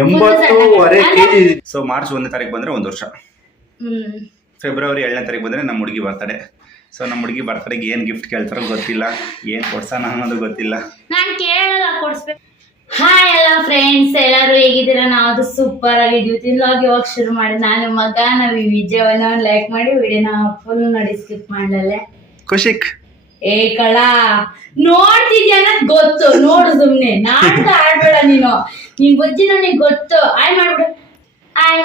ಎಂಬತ್ತೂವರೆ KG. So March ಒಂದನೇ ತಾರೀಕು ಬಂದ್ರೆ ಒಂದು ವರ್ಷ. ಫೆಬ್ರವರಿ ಏಳನೇ ತಾರೀಕು ಬಂದ್ರೆ ನಮ್ಮ ಹುಡುಗಿ ಬರ್ತಡೆ ಸೊ ನಮ್ಮ ಹುಡುಗಿ ಬರ್ತಡೆಗೆ ಏನು ಗಿಫ್ಟ್ ಕೇಳ್ತಾರೋ ಗೊತ್ತಿಲ್ಲ. ಏನು ಕೊಡ್ಸೋಣ ಅನ್ನೋದು ಗೊತ್ತಿಲ್ಲ. ನಾನ್ ಕೇಳಲ್ಲ ಕೊಡಿಸ್ಬೇಕು. ಹಾಯ್ ಎಲ್ಲ ಫ್ರೆಂಡ್ಸ್ ಎಲ್ಲರೂ ಹೇಗಿದ್ದೀರಾ? ನಾವು ಸೂಪರ್ ಆಗಿದ್ದೀವಿ. ತಿನ್ಲಾಗಿ ಇವಾಗ ಶುರು ಮಾಡಿ ನಾನು ಮಗ ನಾವು ಈ ವಿಜಯವನ್ನ ಲೈಕ್ ಮಾಡಿ ವಿಡಿಯೋನ ಫುಲ್ ನೋಡಿ ಸ್ಕಿಪ್ ಮಾಡಲೇ ಖುಷಿಕ್ ಏ ಕಳ ನೋಡ್ತಿದ್ಯಾ ಅನ್ನೋದ್ ಗೊತ್ತು. ನೋಡು ಸುಮ್ನೆ. ನಾಟಕ ಆಡ್ಬೇಡ ನೀನು ನಿನ್ ಬುದ್ಧಿ ನನಗೆ ಗೊತ್ತು. ಆಯ್ ಮಾಡ್ಬಿಡು. ಆಯ್.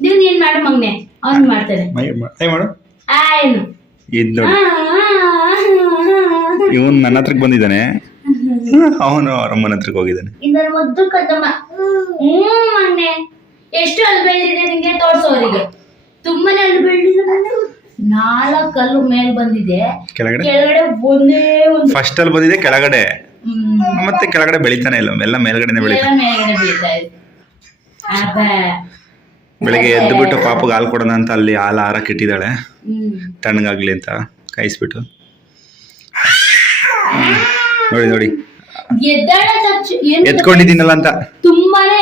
ನೀವು ನೀನ್ ಮಾಡು ಮಗ್ನೆ? ಅವ್ನ್ ಮಾಡ್ತಾನೆ. ಮಾಡು. ಆಯ್ನು ಇದು ನೋಡಿ. ಇವನು ನನ್ನ ಹತ್ರಕ್ಕೆ ಬಂದಿದ್ದಾನೆ. ಅವನು ಅವರಮ್ಮನ ಅಮ್ಮನ ಹತ್ರಕ್ಕೆ ಹೋಗಿದ್ದಾನೆ. ಇದರ ಮುದ್ದು ಕದ್ದಮ್ಮ. ಹ್ಮ್ ಮಗ್ನೆ. ಎಷ್ಟು ಅಲ್ಲಿ ಬೆಳೆದಿದೆ ನಿಂಗೆ ತೋರ್ಸೋರಿಗೆ ತುಂಬಾನೇ ಅಲ್ಲಿ ಬೆಳೆದಿದೆ ನಾಲ್ಕಲ್ಲು ನಾಲ್ಕು ಕಲ್ಲು ಮೇಲ್ ಬಂದಿದೆ. ಕೆಳಗಡೆ? ಕೆಳಗಡೆ ಒಂದೇ ಒಂದು. ಫಸ್ಟ್ ಅಲ್ಲಿ ಬಂದಿದೆ ಕೆಳಗಡೆ. ಮತ್ತೆ ಕೆಳಗಡೆ ಬೆಳಿತಾನೆ ಇಲ್ಲ ಎಲ್ಲ ಮೇಲ್ಗಡೆನೆ ಬೆಳಿತಾನೆ. ಎಲ್ಲ ಮೇಲ್ಗಡೆ ಬೆಳಿಗ್ಗೆ ಎದ್ದು ಬಿಟ್ಟು ಪಾಪಗೆ ಹಾಲು ಕೊಡೋಣ ಅಂತ ಅಲ್ಲಿ ಹಾಲು ಹಾರಕ್ಕೆ ಇಟ್ಟಿದ್ದಾಳೆ ತಣ್ಣಗಾಗ್ಲಿ ಅಂತ ಕಾಯಿಸ್ಬಿಟ್ಟು. ನೋಡಿ ನೋಡಿ. ಎತ್ಕೊಂಡಿದ್ದೀನಲ್ಲ ಅಂತ. ತುಂಬಾನೇ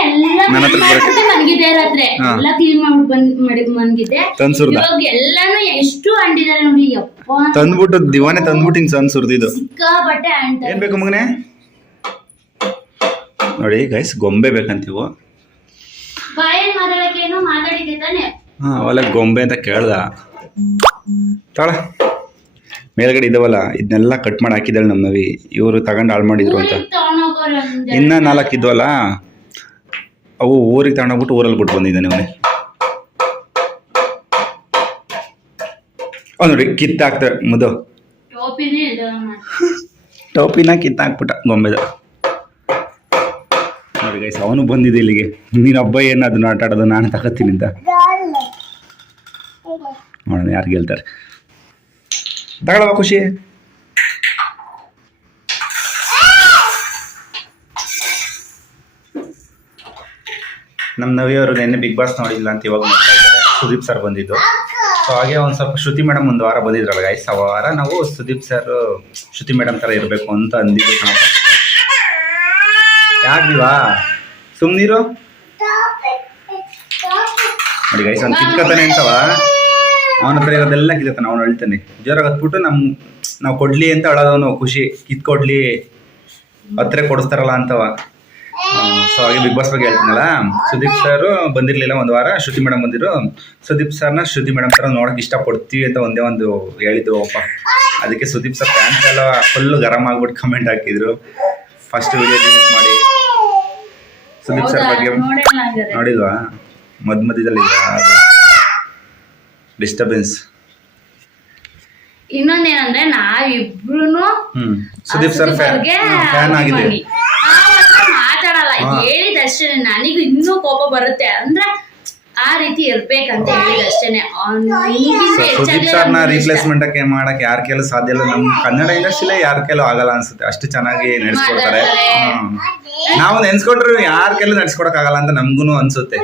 ನನ್ನ ಹತ್ರ clean ಮಾಡ್ಬಿಟ್ಟು ರಾತ್ರಿ. ಹಾ. ಎಲ್ಲ ಕ್ಲೀನ್ ಮಾಡ್ಬಿಟ್ಟು ಬಂದ್ ಮಾಡಿ ಮನ್ಗಿದೆ ತಂದ್ಸುರ್ದ. ಇವಾಗ ಎಲ್ಲಾನು ಎಷ್ಟು ಅಂಟಿದ್ದಾರೆ ನೋಡಿ ಯಪ್ಪ. ತಂದ್ಬಿಟ್ಟು ದಿವಾನೆ ತಂದ್ಬಿಟ್ಟು ಹಿಂಗ್ ಸಣ್ಣ ಸುರಿದಿದ್ದು. ಸಿಕ್ಕಾಪಟ್ಟೆ ಅಂಟ ಏನ್ ಬೇಕು ಮಗನೇ? ನೋಡಿ ಗೈಸ್ ಗೊಂಬೆ ಬೇಕಂತೀವು? ಹಾಂ ಅವಲ್ಲ ಗೊಂಬೆ ಅಂತ ಕೇಳ್ದ. ತಾಳ. ಮೇಲ್ಗಡೆ ಇದಾವಲ್ಲ ಇದನ್ನೆಲ್ಲ ಕಟ್ ಮಾಡಿ ಹಾಕಿದ್ದಾಳೆ ನಮ್ಮ ನವಿ. ಇವರು ತಗೊಂಡು ಹಾಳು ಮಾಡಿದ್ರು ಅಂತ. ಇನ್ನ ನಾಲ್ಕು ಇದ್ವಲ್ಲ? ಅವು ಊರಿಗೆ ತಗೊಂಡೋಗ್ಬಿಟ್ಟು ಊರಲ್ಲಿ ಬಿಟ್ಟು ಬಂದಿದ್ದಾನೆ ಅವನೇ ಅವ್ನು ನೋಡಿ ಕಿತ್ತಾಕ್ತಾರೆ ಮುದು ಟೋಪಿನೇ ಇದೆ ಅಮ್ಮ. ಟೋಪಿನ ಕಿತ್ತಾಕ್ಬಿಟ್ಟ ಗೊಂಬೆದ. ನೋಡಿ ಗೈಸ್ ಅವನು ಬಂದಿದೆ ಇಲ್ಲಿಗೆ. ನೀನು ಹಬ್ಬ ಏನು ಅದನ್ನ ಆಟ ಆಡೋದು ನಾನು ತಗೋತೀನಿ ಅಂತ. ನೋಡೋಣ ಯಾರು ಗೆಲ್ತಾರೆ. ತಗೊಳವ ಖುಷಿ. ನಮ್ಮ ನವಿಯವರು ನೆನ್ನೆ ಬಿಗ್ ಬಾಸ್ ನೋಡಿಲ್ಲ ಅಂತ ಇವಾಗ ಸುದೀಪ್ ಸರ್ ಬಂದಿದ್ದು. ಸೊ ಹಾಗೆ ಒಂದು ಸ್ವಲ್ಪ ಶ್ರುತಿ ಮೇಡಮ್ ಒಂದು ವಾರ ಬಂದಿದ್ರಲ್ಲ ಗೈಸ್ ಆ ವಾರ ನಾವು ಸುದೀಪ್ ಸರ್ ಶ್ರುತಿ ಮೇಡಮ್ ಥರ ಇರಬೇಕು ಅಂತ ಅಂದಿದ್ದು. ಯಾಕಿಲ್ವಾ ಸುಮ್ನಿರು. ನೋಡಿ ಗೈಸ್ ಅವ್ನು ಕಿತ್ಕೊತಾನೆ ಅಂತವ. ಅವನ ಹತ್ರ ಇರೋದೆಲ್ಲ ಕಿತ್ತಾನೆ ಅವ್ನು ಅಳ್ತಾನೆ. ಜೋರಾಗಿ ಹತ್ಬಿಟ್ಟು ನಮ್, ನಾವು ಕೊಡ್ಲಿ ಅಂತ ಅಳೋದವನು ಖುಷಿ. ಕಿತ್ಕೊಡ್ಲಿ, ಹತ್ರ ಕೊಡಿಸ್ತಾರಲ್ಲ ಅಂತವ. ಸೊ ಹಾಗೆ ಬಿಗ್ ಬಾಸ್ ಬಗ್ಗೆ ಹೇಳ್ತೀನಲ್ಲ. ಸುದೀಪ್ ಸರ್ ಬಂದಿರಲಿಲ್ಲ ಒಂದು ವಾರ, ಶ್ರುತಿ ಮೇಡಮ್ ಬಂದಿರು ಸುದೀಪ್ ಸರ್ನ ಶ್ರುತಿ ಮೇಡಮ್ ಥರ ನೋಡೋಕೆ ಇಷ್ಟಪಡ್ತೀವಿ ಅಂತ ಒಂದೇ ಒಂದು ಹೇಳಿದ್ರು ಅಪ್ಪ ಅದಕ್ಕೆ ಸುದೀಪ್ ಸರ್ ಫ್ಯಾನ್ಸ್ ಎಲ್ಲ ಫುಲ್ಲು ಗರಂ ಆಗ್ಬಿಟ್ಟು ಕಮೆಂಟ್ ಹಾಕಿದ್ರು. ಫಸ್ಟ್ ವಿಡಿಯೋ ಮಾಡಿ. ಸುದೀಪ್ ಸರ್? ಬಗ್ಗೆ. ನೋಡಿಲ್ವಾ? ಮದ್ ಮಧ್ಯದಲ್ಲಿ ಡಿಸ್ಟರ್ಬೆನ್ಸ್ ಇನ್ನೊಂದೇನಂದ್ರೆ ನಾವಿಬ್ರು ಸುದೀಪ್ ಸರ್ ಫ್ಯಾನ್ ಆಗಿದೆ. ಮಾತಾಡಲ್ಲ. ಹೇಳಿದಷ್ಟೇ ನನಗೂ ಇನ್ನೂ ಕೋಪ ಬರುತ್ತೆ. ಅಂದ್ರೆ ಆ ರೀತಿ ಇರ್ಬೇಕಂತ ಹೇಳಿದ ಅಷ್ಟೇನೆ. ಸುದೀಪ್ ಸರ್ನ. ರಿಪ್ಲೇಸ್ಮೆಂಟ್ ಮಾಡಕ್ಕೆ ಯಾರ ಕೈಲೂ ಸಾಧ್ಯ ಇಲ್ಲ. ನಮ್ಮ ಕನ್ನಡ ಇಂಡಸ್ಟ್ರಿಲೇ ಯಾರ ಕೈಲೂ ಆಗಲ್ಲ ಅನ್ಸುತ್ತೆ. ಅಷ್ಟು ಚೆನ್ನಾಗಿ ನಡೆಸ್ಕೊಡ್ತಾರೆ. ನಾವು ನೆನ್ಸ್ಕೊಟ್ರು ಯಾರ ಕೈಲೂ ನಡ್ಸ್ಕೊಡಕ್ ಆಗಲ್ಲ ಅಂತ ನಮ್ಗೂ ಅನ್ಸುತ್ತೆ.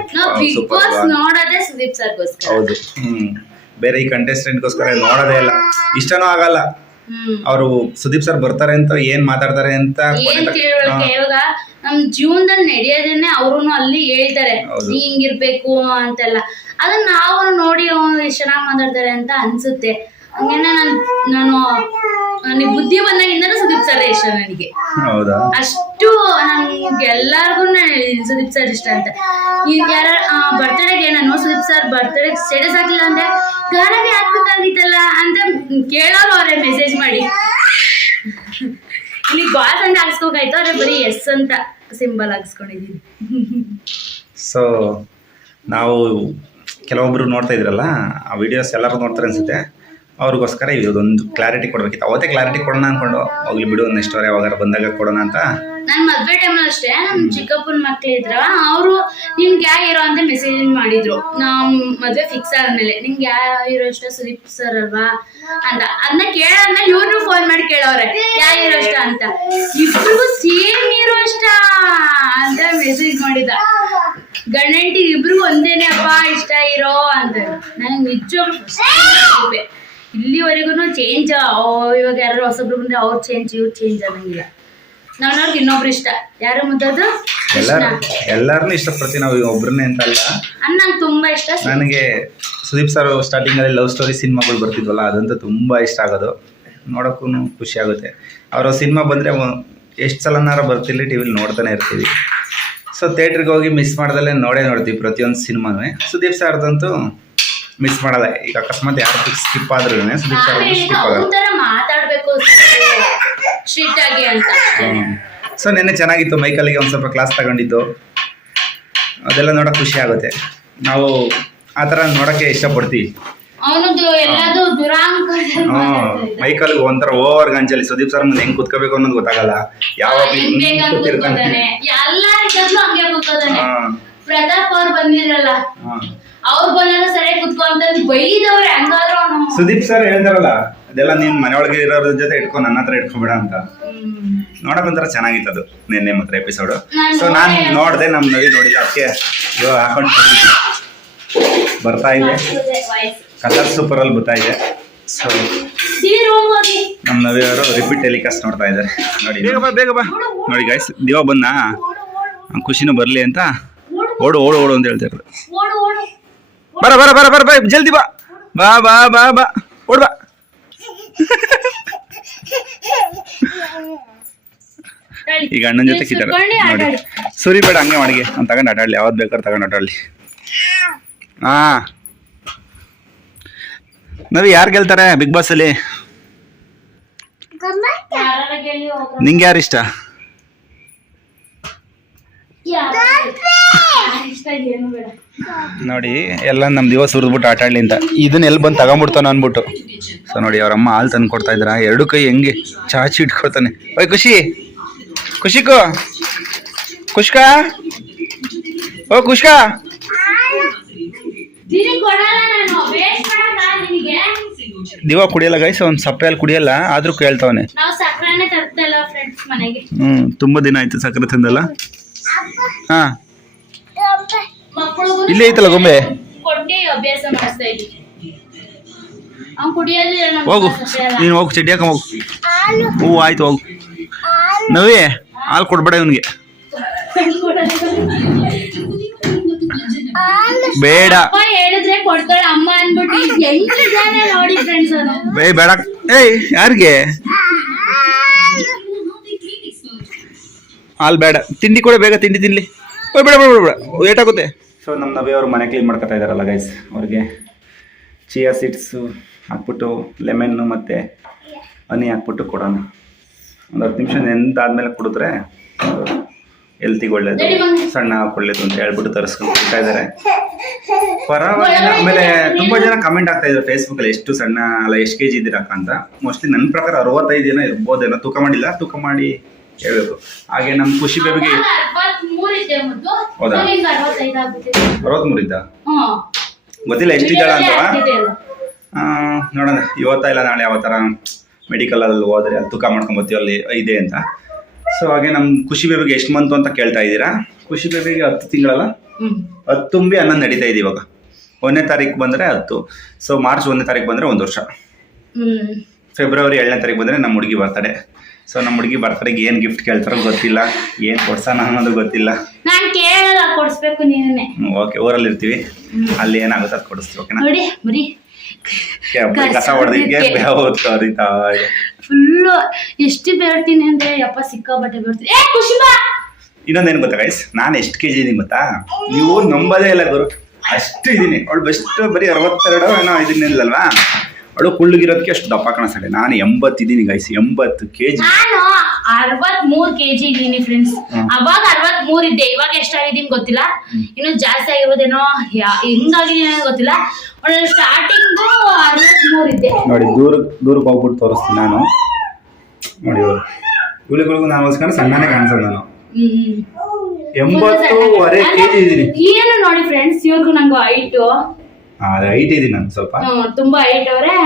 ಸೂಪರ್ ನೋಡೋದೇ ಸುದೀಪ್ ಹೌದು. ಹ್ಮ್. ಬೇರೆ ಈ ಕಂಟೆಸ್ಟೆಂಟ್ಗೋಸ್ಕರ ನೋಡೋದೇ ಇಲ್ಲ. ಇಷ್ಟನೂ ಆಗಲ್ಲ. ಅವರು ಸುದೀಪ್ ಸರ್ ಬರ್ತಾರೆ ಅಂತ ಏನ್ ಮಾತಾಡ್ತಾರೆ ಅಂತ ಏನ್ ತಿಳುವಳಿಕೆ ಇವಾಗ ನಮ್ ಜೀವನದಲ್ಲಿ ನಡೆಯೋದನ್ನೇ ಅವ್ರು ಅಲ್ಲಿ ಹೇಳ್ತಾರೆ. ಹಿಂಗಿರ್ಬೇಕು ಅಂತೆಲ್ಲ. ಅದನ್ನ ನಾವು ನೋಡಿ ಎಷ್ಟು ಚೆನ್ನಾಗಿ ಮಾತಾಡ್ತಾರೆ ಅಂತ ಅನ್ಸುತ್ತೆ. ಹಂಗೇನ ನಾನು ನಾನು ನನಗೆ ಬುದ್ಧಿ ಬಂದಾಗಿಂದ ಸುದೀಪ್ ಸರ್ ಇಷ್ಟ ನನಗೆ. ಅಷ್ಟು ನನ್ಗೆ ಎಲ್ಲಾರ್ಗು ಸುದೀಪ್ ಸರ್ ಇಷ್ಟ ಅಂತ. ಈಗ ಯಾರ ಬರ್ತಡೇಗೆ ನಾನು ಸುದೀಪ್ ಸರ್ ಬರ್ತಡೇಗೆ ಸ್ಟೇಟಸ್ ಹಾಕಿಲ್ಲ ಅಂದ್ರೆ ಗಾನಗೆ ಹಾಕ್ಬೇಕಾಗಿತ್ತಲ್ಲ ಅಂತ ಕೇಳೋರು ಅವರೇ ಮೆಸೇಜ್ ಮಾಡಿ. ಇಲ್ಲಿ ಬಾಸ್ ಅಂತ ಹಾಕ್ಸ್ಬೇಕಾಯ್ತು ಅವ್ರೆ ಬರೀ ಎಸ್ ಅಂತ ಸಿಂಬಲ್ ಹಾಕ್ಸ್ಕೊಂಡಿದೀನಿ. ಸೊ ನಾವು ಕೆಲವೊಬ್ರು ನೋಡ್ತಾ ಇದ್ರಲ್ಲ, ಆ ವಿಡಿಯೋಸ್ ಎಲ್ಲರೂ ನೋಡ್ತಾರೆ ಅನ್ಸುತ್ತೆ. ಅವ್ರಿಗೋಸ್ಕರ ಇದೊಂದು ಕ್ಲಾರಿಟಿ ಕೊಡ್ಬೇಕಿತ್ತು. ಅವತ್ತೇ ಕ್ಲಾರಿಟಿ ಕೊಡೋಣ ಅನ್ಕೊಂಡು ಹೋಗ್ಲಿ ಬಿಡು ನೆಕ್ಸ್ಟ್ ಅವ್ರು ಯಾವಾಗ ಬಂದಾಗ ಕೊಡೋಣ ಅಂತ. ನನ್ ಮದ್ವೆ ಟೈಮ್ ಅಷ್ಟೇ ನಮ್ ಚಿಕ್ಕಪ್ಪನ ಮಕ್ಳು ಇದ್ರ ಅವರು ನಿಮ್ಗೆ ಯಾ ಇರೋ ಅಂತ ಮೆಸೇಜ್ ಮಾಡಿದ್ರು. ನಮ್ ಮದ್ವೆ ಫಿಕ್ಸ್ ಆದ್ಮೇಲೆ ನಿಮ್ಗೆ ಯಾವ ಇರೋ ಇಷ್ಟ? ಸುದೀಪ್ ಸರ್ ಅಲ್ವಾ? ಅಂತ. ಅದನ್ನ ಕೇಳಾದ್ಮೇಲೆ ಇವ್ರು ಫೋನ್ ಮಾಡಿ ಕೇಳೋರೆ ಯಾ ಇರೋ ಇಷ್ಟ ಅಂತ. ಇಬ್ರಿಗೂ ಸೇಮ್ ಇರೋ ಇಷ್ಟ ಅಂತ ಮೆಸೇಜ್ ಮಾಡಿದ. ಗಂಡಂಟಿ ಇಬ್ರಿಗೂ ಒಂದೇನೆ ಅಪ್ಪ ಇಷ್ಟ ಇರೋ ಅಂತ. ನನಗೆ ನಿಜವಾಗ್ಲೂ ಇಲ್ಲಿವರೆಗೂ ಚೇಂಜ್ ಇವಾಗ ಯಾರು ಹೊಸಬ್ರು ಬಂದ್ರೆ ಅವ್ರು ಚೇಂಜ್ ಇವ್ರು ಚೇಂಜ್ ಅನ್ನಂಗಿಲ್ಲ. ನಾವ್ ನೋಡ್ರಿ ಇನ್ನೊಬ್ರು ಇಷ್ಟ. ಯಾರು ಮುದ್ದದು? ಎಲ್ಲಾರು ಎಲ್ಲಾರನ್ನೂ ಇಷ್ಟಪಡ್ತೀವಿ ನಾವು ಒಬ್ರನ್ನೇ ಅಂತ ಅಲ್ಲ ಅಣ್ಣ ನಂಗೆ ತುಂಬಾ ಇಷ್ಟ. ನನಗೆ ಸುದೀಪ್ ಸರ್ ಸ್ಟಾರ್ಟಿಂಗ್ ಅಲ್ಲಿ ಲವ್ ಸ್ಟೋರಿ ಸಿನಿಮಾಗಳು ಬರ್ತಿದ್ವಲ್ಲ ಅದಂತೂ ತುಂಬಾ ಇಷ್ಟ ಆಗೋದು. ನೋಡೋಕ್ಕೂ ಖುಷಿ ಆಗುತ್ತೆ. ಅವರ ಸಿನಿಮಾ ಬಂದ್ರೆ ಎಷ್ಟು ಸಲನಾರ ಬರ್ತಿರ್ಲಿ ಟಿವಿಲಿ ನೋಡ್ತಾನೆ ಇರ್ತೀವಿ. ಸೊ ಥಿಯೇಟ್ರಿಗೆ ಹೋಗಿ ಮಿಸ್ ಮಾಡ್ದಲ್ಲೇ ನೋಡೇ ನೋಡ್ತೀವಿ ಪ್ರತಿಯೊಂದು ಸಿನಿಮಾನು. ಸುದೀಪ್ ಸರ್ದಂತೂ ಮಿಸ್ ಮಾಡಲ್ಲ. ಈಗ ಅಕಸ್ಮಾತ್ ಯಾರು ಸ್ಕಿಪ್ ಆದ್ರೂ ಸುದೀಪ್ ಸರ್ ಸ್ಕಿಪ್ ಆಗಲ್ಲ. ತರ ಮಾತಾಡ್ಬೇಕು ಸ್ಟ್ರಿಕ್ಟ್ ಆಗಿ ಅಂತ. ಸೊ ನೆನ್ನೆ ಚೆನ್ನಾಗಿತ್ತು. ಮೈಕಲ್ಲಿಗೆ ಒಂದು ಸ್ವಲ್ಪ ಕ್ಲಾಸ್ ತಗೊಂಡಿದ್ದು. ಅದೆಲ್ಲ ನೋಡೋಕೆ ಖುಷಿ ಆಗುತ್ತೆ. ನಾವು ಆ ಥರ ನೋಡೋಕ್ಕೆ ಇಷ್ಟಪಡ್ತೀವಿ. ಅವನದು ಎಲ್ಲದು ದುರಾಂಕ ಮೈಕಲ್ ಒಂಥರ ಓವರ್ ಗಂಜಲಿ. ಸುದೀಪ್ ಸರ್ ಮುಂದೆ ಹೆಂಗ್ ಕುತ್ಕೋಬೇಕು ಅನ್ನೋದು ಗೊತ್ತಾಗಲ್ಲ. ಕೂತ್ಕೋತಾನೆ ಎಲ್ಲರಿಗೂ ಹಂಗೆ ಕೂತ್ಕೋತಾನೆ. ಹಾ, ಪ್ರತಾಪ್ ಅವ್ರು ಬಂದಿದ್ರಲ್ಲ ಹಾ. ಅವ್ರು ಬಂದಾಗ ಸರಿಯಾಗಿ ಕುತ್ಕೊಂತ ಬೈದವ್ರೆ ಹಂಗಾದ್ರು ಸುದೀಪ್ ಸರ್ ಹೇಳ್ತಾರಲ್ಲ ಅದೆಲ್ಲ ನೀನ್ ಮನೆಯೊಳಗೆ ಇರೋರ ಜೊತೆ ಇಟ್ಕೊ ನನ್ನ ಹತ್ರ ಇಟ್ಕೊಬೇಡ ಅಂತ. ನೋಡಕ್ ಒಂಥರ ಚೆನ್ನಾಗಿತ್ತು ಅದು ನಿನ್ನೆ ಮಾತ್ರ ಎಪಿಸೋಡ್ ಸೊ ನಾನು ನೋಡ್ದೆ. ನಮ್ ನವಿ ನೋಡಿ ಅದಕ್ಕೆ ಇವಾಗ ಹಾಕೊಂಡು ಬರ್ತಾ ಇದೆ. ಕಲರ್ ಸೂಪರ್ ಅಲ್ಲಿ ಬರ್ತಾ ಇದೆ. ಸೊ ಹೋಗಿ ನಮ್ಮ ನವಿ ಅವರು ರಿಪೀಟ್ ಟೆಲಿಕಾಸ್ಟ್ ನೋಡ್ತಾ ಇದ್ದಾರೆ. ನೋಡಿ ಬೇಗ ಬಾ ಬೇಗ ಬಾ. ನೋಡಿ ಗಾಯ್ಸ್ ದಿವ ಬಂದ? ಖುಷಿನೂ ಬರಲಿ ಅಂತ. ಓಡು ಓಡು ಓಡು ಅಂತ ಹೇಳ್ತಾ ಓಡು ಬರ ಬರ ಬರ ಬರ ಬಾ ಜಲ್ದಿ ಬಾ. ಬಾ ಬಾ ಬಾ ಬಾ. ಓಡು ಬಾ. ಈಗ ಅಣ್ಣನ ಜೊತೆ ಕಿತ್ತಾರೆ ನೋಡಿ. ಸುರಿ ಬೇಡ ಹಂಗೆ ಮಾಡಿಗೆ. ಅಂತ ತಗೊಂಡು ಆಟಾಡ್ಲಿ ಯಾವ್ದು ಬೇಕಾದ್ರೆ ತಗೊಂಡು ಆಟಾಡ್ಲಿ ಹಾ. ನವಿ ಯಾರು ಗೆಲ್ತಾರೆ ಬಿಗ್ ಬಾಸ್ ಅಲ್ಲಿ. ನಿಂಗೆ ಯಾರು ಇಷ್ಟ? ನೋಡಿ ಎಲ್ಲ ನಮ್ಮ ದಿವಸ ಸುರಿದ್ಬಿಟ್ಟು ಆಟ ಆಡ್ಲಿ ಅಂತ. ಇದನ್ನ ಎಲ್ಲಿ ಬಂದು ತಗೊಂಬಿಡ್ತಾನ ಅನ್ಬಿಟ್ಟು. ಸೊ ನೋಡಿ ಅವ್ರ ಅಮ್ಮ ಹಾಲು ತಂದು ಕೊಡ್ತಾ ಇದ್ರ ಎರಡು ಕೈ ಹೆಂಗೆ ಚಾಚಿ ಇಟ್ಕೊಳ್ತಾನೆ. ಓಯ್ ಖುಷಿ. ಖುಷಿಕೋ. ಖುಷ್ಕ? ಓ ಖುಷ್ಕ. ದಿವ ಕುಡಿಯಲ್ಲ ಗೈಸ್ ಅವ್ನು ಸಪ್ಪೆ ಅಲ್ಲಿ ಕುಡಿಯಲ್ಲ? ಆದ್ರೂ ಕೇಳ್ತಾವನೆ. ಹ್ಮ್ ತುಂಬಾ ದಿನ ಆಯ್ತು ಸಕ್ಕರೆ ತಿಂದಲ್ಲ. ಹಾಂ. ಇಲ್ಲೇ ಐತಲ್ಲ ಗೊಂಬೆ? ಕೊಟ್ಟು ಅಭ್ಯಾಸ ಮಾಡಿಸ್ತಾ ಇದ್ವಿ. ಅವ್ನು ಕುಡಿಯೋದಿಲ್ಲ ನಮ್ಮ ಹೋಗು. ನೀನು ಹೋಗು ಚಡ್ಡಿ ಹಾಕ ಹೋಗು. ಹೂ ಆಯ್ತು ಹೋಗು. ನವಿ ಹಾಲು ಕೊಡ್ಬೇಡ ಇವನಿಗೆ. ಬೇಡ. ಅಪ್ಪ ಹೇಳಿದ್ರೆ ಕೊಡ್ತಾಳೆ ಅಮ್ಮ ಅನ್ಬಿಟ್ಟು ಹೆಂಗಿದ್ದಾನೆ ನೋಡಿ ಫ್ರೆಂಡ್ಸ್ ಅವನು ಬೇ ಬೇಡ. ಏಯ್ ಯಾರಿಗೆ? ಹಾಲು ಬೇಡ. ತಿಂಡಿ ಕೂಡ ಬೇಗ ತಿಂಡಿ ತಿನ್ಲಿ. ಓಯ್ ಬೇಡ ಬೇಡ ಬೇಡ ಬೇಡ. ಲೇಟ್ ಆಗುತ್ತೆ. ಸೊ ನಮ್ಮ ನವಿ ಅವರು ಮನೆ ಕ್ಲೀನ್ ಮಾಡ್ಕೊತಾ ಇದ್ದಾರಲ್ಲ ಗೈಸ್ ಅವ್ರಿಗೆ ಚಿಯಾ ಸೀಡ್ಸು ಹಾಕ್ಬಿಟ್ಟು ಲೆಮನ್ನು ಮತ್ತು ಹನಿ ಹಾಕ್ಬಿಟ್ಟು ಕೊಡೋಣ. ಒಂದು ಹತ್ತು ನಿಮಿಷ ನೆಂದಾದ್ಮೇಲೆ ಕುಡಿದ್ರೆ ಹೆಲ್ತಿಗೆ ಒಳ್ಳೇದು, ಸಣ್ಣ ಒಳ್ಳೇದು ಅಂತ ಹೇಳ್ಬಿಟ್ಟು ತರಿಸ್ಕೊಂಡು ಇದ್ದಾರೆ. ಪರವಾಗಿಲ್ಲ, ಆಮೇಲೆ ತುಂಬ ಜನ ಕಮೆಂಟ್ ಆಗ್ತಾ ಇದ್ದಾರೆ ಫೇಸ್ಬುಕ್ಕಲ್ಲಿ ಎಷ್ಟು ಸಣ್ಣ, ಅಲ್ಲ, ಎಷ್ಟು ಕೆಜಿ ಇದ್ದೀರಾ? ಅಕ್ಕ ಅಂತ. ಮೋಸ್ಟ್ಲಿ ನನ್ನ ಪ್ರಕಾರ ಅರವತ್ತೈದು ಏನೋ ಇರ್ಬೋದೇನೋ, ತೂಕ ಮಾಡಿಲ್ಲ. ತೂಕ ಮಾಡಿ ಹೇಳ್ಬೇಕು ಹಾಗೆ ನಮ್ಮ ಖುಷಿ ಬೇಬಿಗೆ ಹೌದಾ? ಅರವತ್ಮೂರಿದ್ದ ಗೊತ್ತಿಲ್ಲ ಎಷ್ಟಿದ್ದಾಳ ಅಂತ. ನೋಡೋಣ. ಇವತ್ತ ಇಲ್ಲ ನಾಳೆ ಯಾವ ಥರ ಮೆಡಿಕಲ್ ಅಲ್ಲಿ ಹೋದ್ರೆ ಅಲ್ಲಿ ತೂಕ ಮಾಡ್ಕೊಂಡ್ ಬರ್ತೀವಿ ಅಲ್ಲಿ ಇದೆ ಅಂತ. ಸೊ ಹಾಗೆ ನಮ್ಮ ಖುಷಿ ಬೇಬಿಗೆ ಎಷ್ಟು ಮಂತು ಅಂತ ಕೇಳ್ತಾ ಇದ್ದೀರಾ? ಖುಷಿ ಬೇಬಿಗೆ ಹತ್ತು ತಿಂಗಳಲ್ಲ? ಹತ್ತು ತುಂಬಿ ಹನ್ನೊಂದು ನಡೀತಾ ಇದೆ ಇವಾಗ. ಒಂದನೇ ತಾರೀಕು ಬಂದರೆ ಹತ್ತು. ಸೊ ಮಾರ್ಚ್ ಒಂದನೇ ತಾರೀಕು ಬಂದರೆ ಒಂದು ವರ್ಷ. ಫೆಬ್ರವರಿ ಏಳನೇ ತಾರೀಕು ಬಂದರೆ ನಮ್ಮ ಹುಡುಗಿ ಬರ್ತಡೆ ಸೊ ನಮ್ಮ ಹುಡುಗಿ ಬರ್ತಡೆಗೆ ಏನು ಗಿಫ್ಟ್ ಕೇಳ್ತಾರೋ ಗೊತ್ತಿಲ್ಲ. ಏನು ಕೊಡ್ಸೋಣ ಅನ್ನೋದು ಗೊತ್ತಿಲ್ಲ. ನಾನು ಕೇಳಲ್ಲ ಕೊಡ್ಸ್ಬೇಕು ನೀನೇ ಓಕೆ ಊರಲ್ಲಿ ಇರ್ತೀವಿ. ಅಲ್ಲಿ ಏನಾಗುತ್ತೆ ಅದು ಕೊಡಿಸ್ತೀವಿ ಓಕೆನಾ ನೋಡಿ ಬರೀ ಕಸ ಹರಿತಾ ಇದೆ ಫುಲ್ಲು ಎಷ್ಟು ಬೇರ್ತೀನಿ ಅಂದ್ರೆ ಯಪ್ಪ ಸಿಕ್ಕಾಬಟ್ಟೆ ಬೆರ್ತೀನಿ ಏ ಖುಷಿ ಬಾ ಇನ್ನೊಂದೇನು ಗೊತ್ತಾ ಗೈಸ್ ನಾನು ಎಷ್ಟು ಕೆ ಜಿ ಇದ್ದೀನಿ ಗೊತ್ತಾ? ನೀವು ನಂಬೋದೇ ಇಲ್ಲ ಗುರು. ಅಷ್ಟು ಇದ್ದೀನಿ ಅವಳು ಬೆಸ್ಟ್ ಬರೀ ಅರವತ್ತೆರಡು ಏನೋ ಇದನ್ನಿಲ್ಲಲ್ವಾ? ಅವಳು ಕುಳ್ಳಗಿರೋದಕ್ಕೆ ಅಷ್ಟು ದಪ್ಪ ಕಾಣಿಸ್ತಾಳೆ ನಾನು ಎಂಬತ್ತಿದ್ದೀನಿ ಗೈಸ್ ಎಂಬತ್ತು ಕೆ ಜಿ ನಾನು ಅರವತ್ ಮೂರ್ ಕೆಜಿ ಇದ್ದೀನಿ ಫ್ರೆಂಡ್ಸ್. ಅವಾಗ ಅರವತ್ ಮೂರ್ ಇದ್ದೆ ಇವಾಗ ಎಷ್ಟಾಗಿದ್ದೀನಿ ಗೊತ್ತಿಲ್ಲ. ಇನ್ನು ಜಾಸ್ತಿ ಆಗಿರೋದೇನೋ ಹೆಂಗಾಗಿದ್ದೀನಿ ಅನ್ನೋದು ಗೊತ್ತಿಲ್ಲ. ಒಳ್ಳೆ ಸ್ಟಾರ್ಟಿಂಗು ಅರವತ್ ಮೂರ್ ಇದ್ದೆ. ನೋಡಿ ದೂರ ದೂರಕ್ಕೆ ಹೋಗ್ಬಿಟ್ಟು ತೋರಿಸ್ತೀನಿ ನಾನು. ನೋಡಿ ಇವಳಿಗಳಿಗೂ ನಾನು ಸಣ್ಣನೇ ಕಾಣಿಸೋದು ನಾನು. ಎಂಬತ್ತೂವರೆ ಇದ್ದೀನಿ. ಏನು ನೋಡಿ ಫ್ರೆಂಡ್ಸ್ ಇವ್ರಿಗೂ ನಂಗೆ ಹೈಟು ಹೈಟ್ ಇದೀನಿ ನಾನು ಸ್ವಲ್ಪ. ತುಂಬಾ ಹೈಟ್ ಅವರೇ.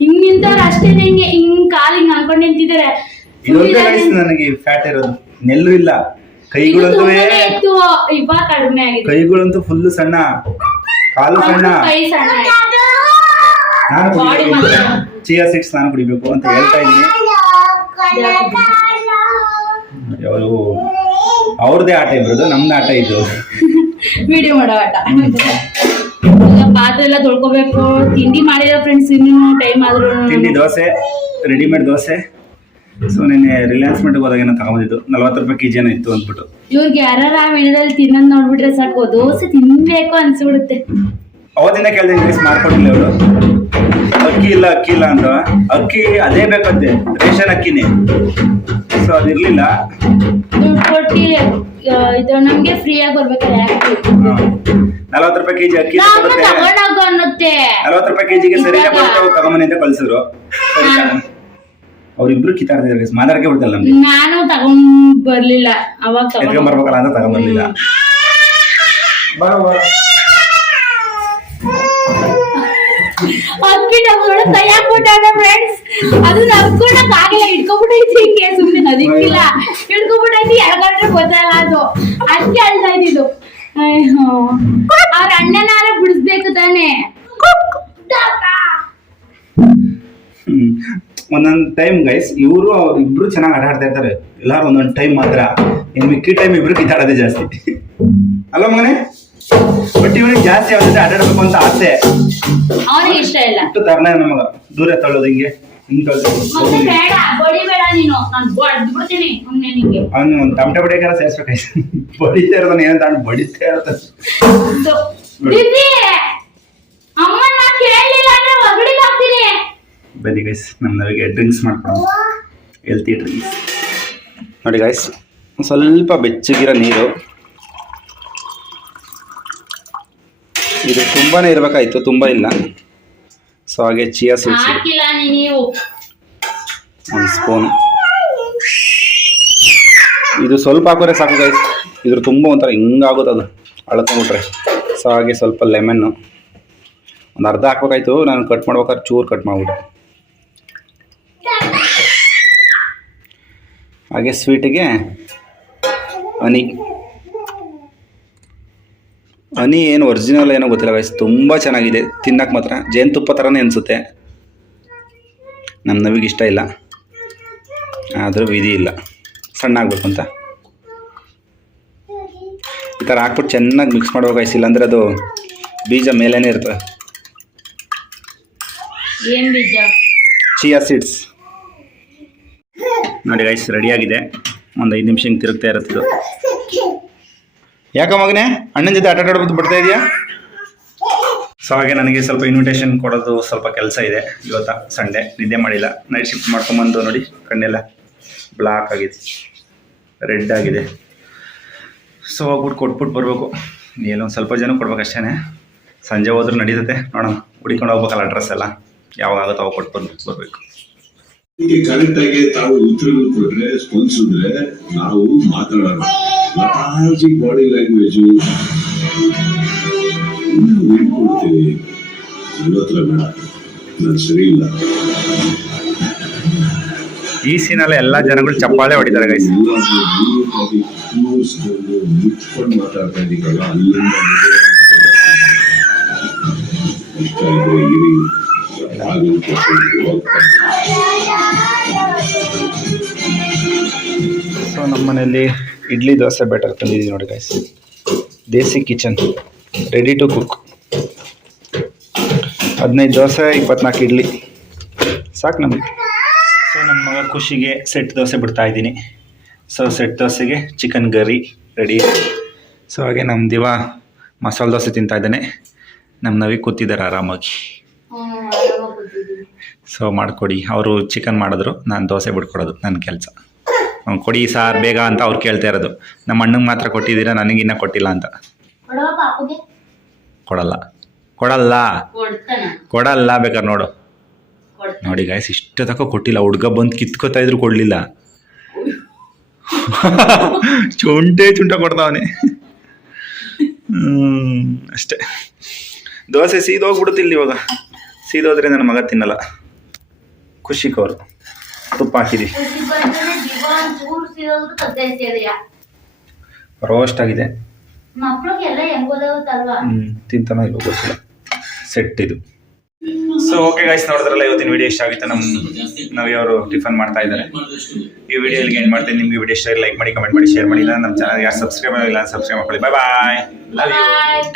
ಹಿಂಗ್ ನಿಂತವ್ರೆ ಅಷ್ಟೇ ಹಿಂಗೆ ಹಿಂಗ್ ಕಾಲಿಂಗ್ ಅನ್ಕೊಂಡ್ ನಿಂತಿದ್ದಾರೆ. ಇದೊಂದೇ ಗೈಸ್ ನನಗೆ ಫ್ಯಾಟ್ ಇರೋದು. ನೆಲ್ಲು ಇಲ್ಲ. ಕೈಗಳಂತೂ ಇತ್ತು. ಇವಾಗ ಕಡಿಮೆ ಆಗಿದೆ. ಕೈಗಳಂತೂ ಫುಲ್ ಸಣ್ಣ. ಕಾಲು ಸಣ್ಣ. ಕೈ ಸಣ್ಣ ಆಯ್ತು. ನಾನು Body ಕುಡಿಬೇಕು. ಮಾತ್ರ. ಚಿಯಾ ಸೀಡ್ಸ್ ನಾನು ಕುಡಿಬೇಕು ಅಂತ ಹೇಳ್ತಾ ಇದ್ದೀನಿ. ಅವರು ಅವ್ರದ್ದೇ ಆಟ ಇರೋದು ನಮ್ದು ಆಟ ಇದು. ವಿಡಿಯೋ ಮಾಡೋ ಆಟ. ಈಗ ಪಾತ್ರೆ ಎಲ್ಲ ತೊಳ್ಕೊಬೇಕು. ತಿಂಡಿ ಮಾಡಿರೋ ಫ್ರೆಂಡ್ಸ್ ಇನ್ನೂ ಟೈಮ್ ಆದ್ರೂ ತಿಂಡಿ ದೋಸೆ ರೆಡಿಮೇಡ್ ದೋಸೆ. ಸೊ ನಿನ್ನೆ ರಿಲಯನ್ಸ್ ಮಟ್ಟಿಗೆ ಹೋದಾಗ ಏನೋ ತಗೊಂಡಿದ್ದು ನಲ್ವತ್ತು ರೂಪಾಯಿ ಕೆ ಜಿ ಏನೋ ಇತ್ತು ಅಂದ್ಬಿಟ್ಟು. ಇವ್ರಿಗೆ ಯಾರು ವಿಡಿಯೋದಲ್ಲಿ ತಿನ್ನೋದು ನೋಡ್ಬಿಟ್ರೆ ಸಾಕು. ದೋಸೆ ತಿನ್ಬೇಕು ಅನ್ಸ್ಬಿಡುತ್ತೆ. ಅವತ್ತಿನ ಕೇಳಿದೆ ಇಂಗ್ಲೀಷ್ ಮಾಡ್ಕೊಟ್ಟಿಲ್ಲ ಅವರು ಅಕ್ಕಿ ಇಲ್ಲ ಅಕ್ಕಿ ಇಲ್ಲ ಅಂತ ಅಕ್ಕಿ ಅದೇ ಬೇಕಂತೆ. ರೇಷನ್ ಅಕ್ಕಿನೇ. ಸೊ ಅದಿರ್ಲಿಲ್ಲ. ದುಡ್ಡು ಕೊಟ್ಟು ಇದು ನಮ್ಗೆ ಫ್ರೀ ಆಗಿ ಬರ್ಬೇಕಾದ್ರೆ ನಲವತ್ತು ರೂಪಾಯಿ ಕೆಜಿ ಅಕ್ಕಿ ತಗೊಂಡೋಗು ಅನ್ನುತ್ತೆ. ನಲ್ವತ್ತು ರೂಪಾಯಿ ಕೆಜಿಗೆ ಬರುತ್ತೆ ಅವ್ರು ತಗೊಂಬನ್ನಿ ಅಂತ ಕಳ್ಸಿದ್ರು. ಸರಿ ತಗೊಂಡ್- ಅವ್ರಿಬ್ರು ಕಿತ್ತಾಡ್ತಿದ್ರು ಮಾತಾಡಕ್ಕೆ ಬಿಡ್ತಲ್ಲ ನಮ್ಗೆ. ನಾನು ತಗೊಂಡ್ ಬರ್ಲಿಲ್ಲ. ಅವಾಗ ಎತ್ಕೊಂಡ್ ತಗೊಂಡ್ ಬರ್ಬೇಕಲ್ಲ ಅಂತ ತಗೊಂಬರ್ಲಿಲ್ಲ ಬರೋ ಬರೋ ಅಕ್ಕಿ ತಗೊಂಡು ಕೈ ಹಾಕ್ಬಿಟ್ಟಾಗ ಫ್ರೆಂಡ್ಸ್ ಅದು ನಮ್ಕೊಂಡಕ್ ಆಗಲ್ಲ ಹಿಡ್ಕೊಬಿಟ್ಟೈತಿ ಹಿಂಗೆ ಸುಮ್ಮನೆ ನದಿಕ್ಕಿಲ್ಲ. ಹಿಡ್ಕೊಬಿಟ್ಟೈತಿ ಎಳ್ಕೊಂಡ್ರೆ ಗೊತ್ತಲ್ಲ ಅದು. ಅದಕ್ಕೆ ಅಳ್ತಾ ಇದ್ದಿದ್ದು. ಅವ್ರ ಅಣ್ಣನಾರ ಬಿಡಿಸ್ಬೇಕು ತಾನೆ. ಒಂದೊಂದ್ ಟೈಮ್ ಗೈಸ್ ಇವರು ಅವ್ರು ಇಬ್ರು ಚೆನ್ನಾಗಿ ಆಟ ಆಡ್ತಾ ಇರ್ತಾರೆ. ಎಲ್ಲಾರು ಒಂದೊಂದ್ ಟೈಮ್ ಮಾತ್ರ. ಇನ್ ಮಿಕ್ಕಿ ಟೈಮ್ ಇಬ್ರು ಕಿತ್ತಾಡೋದೇ ಜಾಸ್ತಿ. ಅಲ್ಲ ಮಗನೇ? ಬಟ್ ಇವನಿಗೆ ಜಾಸ್ತಿ ಅವ್ರ ಜೊತೆ ಆಟ ಆಡ್ಬೇಕು ಅಂತ ಆಸೆ. ಇಷ್ಟ ಇಲ್ಲ. ತರನೇ ನಮಗ. ದೂರ ತಳ್ಳೋದು ಹಿಂಗೆ. ಅವ್ನು ಒಂದು ತಮಟೆ ಬಡಿಯಾಕಾರ ಸೇರ್ಸ್ಬೇಕಾಯ್ತು. ಬಡಿತಾ ಇರೋದನ್ನ ಏನಂತ ಅವ್ನು ಬನ್ನಿ ಗೈಸ್ ನಮ್ಮ ಡ್ರಿಂಕ್ಸ್ ಹೆಲ್ತಿ ಡ್ರಿಂಕ್ಸ್ ನೋಡಿ ಗೈಸ್ ಸ್ವಲ್ಪ ಬೆಚ್ಚಗಿರೋ ನೀರು. ಇದು ತುಂಬಾನೇ ಇರಬೇಕಾಯ್ತು ತುಂಬ ಇಲ್ಲ. ಸೊ ಹಾಗೆ ಚಿಯಾ ಸೀಡ್ಸ್ ಒಂದು ಸ್ಪೂನ್. ಇದು ಸ್ವಲ್ಪ ಹಾಕೋರೆ ಸಾಕು ಗೈಸ್ ಇದ್ರ ತುಂಬ ಒಂಥರ ಹಿಂಗಾಗುತ್ತೆ ಅದು. ಅಳ್ಕೊಂಬಿಟ್ರೆ ಸೊ ಹಾಗೆ ಸ್ವಲ್ಪ ಲೆಮನ್ನು ಒಂದು ಅರ್ಧ ಹಾಕ್ಬೇಕಾಯ್ತು. ನಾನು ಕಟ್ ಮಾಡ್ಬೇಕಾದ್ರೆ ಚೂರು ಕಟ್ ಮಾಡ್ಬಿಟ್ಟೆ ಹಾಗೆ ಸ್ವೀಟಿಗೆ ಹನಿ ಹನಿ ಏನು ಒರಿಜಿನಲ್ ಏನೋ ಗೊತ್ತಿಲ್ಲ ಗೈಸ್ ತುಂಬ ಚೆನ್ನಾಗಿದೆ. ತಿನ್ನಕ್ಕೆ ಮಾತ್ರ. ಜೇನುತುಪ್ಪ ಥರನೇ ಅನಿಸುತ್ತೆ. ನಮ್ಮ ನವಿಗೆ ಇಷ್ಟ ಇಲ್ಲ. ಆದರೂ ವಿಧಿ ಇಲ್ಲ. ಸಣ್ಣ ಆಗಬೇಕು ಅಂತ. ಈ ಥರ ಹಾಕ್ಬಿಟ್ಟು ಚೆನ್ನಾಗಿ ಮಿಕ್ಸ್ ಮಾಡ್ಬೇಕು ಗೈಸ್ ಇಲ್ಲಾಂದ್ರೆ ಅದು ಬೀಜ ಮೇಲೇ ಇರ್ತದೆ. ಚಿಯಾ ಸೀಡ್ಸ್ ನೋಡಿ ಗೈಸ್ ರೆಡಿಯಾಗಿದೆ ಒಂದು ಐದು ನಿಮಿಷ ಹಿಂಗೆ ತಿರುಗ್ತಾ ಇರುತ್ತೆ ಯಾಕ ಮಗನೇ, ಅಣ್ಣನ ಜೊತೆ ಆಟ ಆಡೋದು ಬಿಡ್ತಾ ಇದೆಯಾ? ಸೊ ಹಾಗೆ ನನಗೆ ಸ್ವಲ್ಪ ಇನ್ವಿಟೇಷನ್ ಕೊಡೋದು ಸ್ವಲ್ಪ ಕೆಲಸ ಇದೆ. ಇವತ್ತ ಸಂಡೇ ನಿದ್ದೆ ಮಾಡಿಲ್ಲ. ನೈಟ್ ಶಿಫ್ಟ್ ಮಾಡ್ಕೊಂಬಂದು ನೋಡಿ, ಕಣ್ಣೆಲ್ಲ ಬ್ಲಾಕ್ ಆಗಿದೆ. ರೆಡ್ ಆಗಿದೆ. ಸೊ ಹೋಗ್ಬಿಟ್ಟು ಕೊಟ್ಬಿಟ್ಟು ಬರಬೇಕು. ಏನೋ ಒಂದು ಸ್ವಲ್ಪ ಜನ ಕೊಡ್ಬೇಕಷ್ಟೇ ಸಂಜೆ ಹೋದ್ರೂ ನಡೀತತೆ ನೋಡೋಣ, ಹುಡಿಕೊಂಡು ಹೋಗ್ಬೇಕಲ್ಲ ಅಡ್ರೆಸ್ ಎಲ್ಲ. ಯಾವಾಗ ಆಗುತ್ತೋ ಅವಾಗ ಕೊಟ್ಟು ಬಂದು ಬರಬೇಕು. ಇದಕ್ಕೆ ಕರೆಕ್ಟ್ ಆಗಿ ತಾವು ಉತ್ತರಗಳು ಕೊಟ್ರೆ, ಸ್ಪಂದಿಸಿದ್ರೆ ನಾವು ಮಾತಾಡೋಣ. ಲತಾಜಿಕ್ ಬಾಡಿ ಲ್ಯಾಂಗ್ವೇಜ್ ಹೇಳ್ಕೊಡ್ತೀನಿ ಹತ್ರ ಬೇಡ. ನಾನು ಸರಿ ಇಲ್ಲ. ಈ ಸೀನಲ್ಲಿ ಎಲ್ಲ ಜನಗಳು ಚಪ್ಪಾಳೆ ಹೊಡಿತಾರೆ ಗೈಸ್ ಮುಚ್ಕೊಂಡು ಮಾತಾಡ್ತಾ ಅಲ್ಲಿಂದ ಇಷ್ಟ ಇದ್ರೆ ಇರಿ ಸೊ ನಮ್ಮ ಮನೆಯಲ್ಲಿ ಇಡ್ಲಿ ದೋಸೆ ಬೆಟರ್ ತಂದಿದ್ದೀನಿ ನೋಡಿ guys desi kitchen ready to cook ಹದಿನೈದು ದೋಸೆ ಇಪ್ಪತ್ನಾಲ್ಕು ಇಡ್ಲಿ. ಸಾಕು ನಮಗೆ. ಸೊ ನನ್ನ ಮಗ ಖುಷಿಗೆ ಸೆಟ್ ದೋಸೆ ಬಿಡ್ತಾ ಇದ್ದೀನಿ. ಸೊ ಸೆಟ್ ದೋಸೆಗೆ ಚಿಕನ್ ಗರಿ ರೆಡಿ ಸೊ ಹಾಗೆ ನಮ್ಮ ದಿವ ಮಸಾಲೆ ದೋಸೆ ತಿಂತಾ ಇದ್ದಾನೆ. ನಮ್ಮ ನವಿ ಕೂತಿದ್ದಾರೆ ಆರಾಮಾಗಿ. ಸೊ ಮಾಡಿಕೊಡಿ. ಅವರು ಚಿಕನ್ ಮಾಡಿದ್ರು ನಾನು ದೋಸೆ ಬಿಟ್ಕೊಡೋದು ನನ್ನ ಕೆಲಸ. ಕೊಡಿ ಸಾರ್ ಬೇಗ ಅಂತ ಅವ್ರು ಕೇಳ್ತಾ ಇರೋದು. ನಮ್ಮ ಅಣ್ಣಂಗೆ ಮಾತ್ರ ಕೊಟ್ಟಿದ್ದೀರಾ ನನಗಿನ್ನ ಕೊಟ್ಟಿಲ್ಲ ಅಂತ. ಕೊಡಲ್ಲ. ಕೊಡಲ್ಲ. ಕೊಡಲ್ಲ ಬೇಕಾದ್ರೆ ನೋಡು. ನೋಡಿ ಗಾಯ್ಸ್ ಇಷ್ಟ ತಕ್ಕ ಕೊಟ್ಟಿಲ್ಲ. ಹುಡ್ಗ ಬಂದು ಕಿತ್ಕೋತಾ ಇದ್ರು ಕೊಡಲಿಲ್ಲ. ಚುಂಟೆ ಚುಂಟ ಕೊಡ್ತಾವನೆ. ಅಷ್ಟೇ. ದೋಸೆ ಸೀದೋಗ್ಬಿಡುತ್ತಿಲ್ಲ ಇವಾಗ. ಸೀದೋದ್ರೆ ನನ್ನ ಮಗ ತಿನ್ನಲ್ಲ. ಖುಷಿ ಕವರು ತುಪ್ಪ ಕತ್ತೈತಿದೆಯಾ ರೋಸ್ಟ್ ಆಗಿದೆ. ಇಲ್ಲ ತಿಂತಾನೋ ಇಲ್ವೋ ಗೊತ್ತಿಲ್ಲ. ಸೆಟ್ ಇದು. ಸೊ ಓಕೆ ಗಾಯ್ಸ್ ನೋಡಿದ್ರಲ್ಲ ಇವತ್ತಿನ ವಿಡಿಯೋ ಇಷ್ಟ ಆಗಿತ್ತು? ನಮ್ಮ ನವಿ ಅವರು ಟಿಫನ್ ಮಾಡ್ತಾ ಇದ್ದಾರೆ. ಈ ವಿಡಿಯೋ ಇಲ್ಲಿಗೆ ಏನು ಮಾಡ್ತೀನಿ. ನಿಮ್ಗೆ ವಿಡಿಯೋ ಇಷ್ಟ ಲೈಕ್ ಮಾಡಿ ಕಮೆಂಟ್ ಮಾಡಿ ಶೇರ್ ಮಾಡಿ. ಇಲ್ಲ ನಮ್ಮ ಚಾನಲ್ ಯಾರು ಸಬ್ಸ್ಕ್ರೈಬ್ ಆಗಿಲ್ಲ ಸಬ್ಸ್ಕ್ರೈಬ್ ಮಾಡ್ಕೊಳ್ಳಿ. Bye bye love you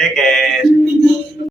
take care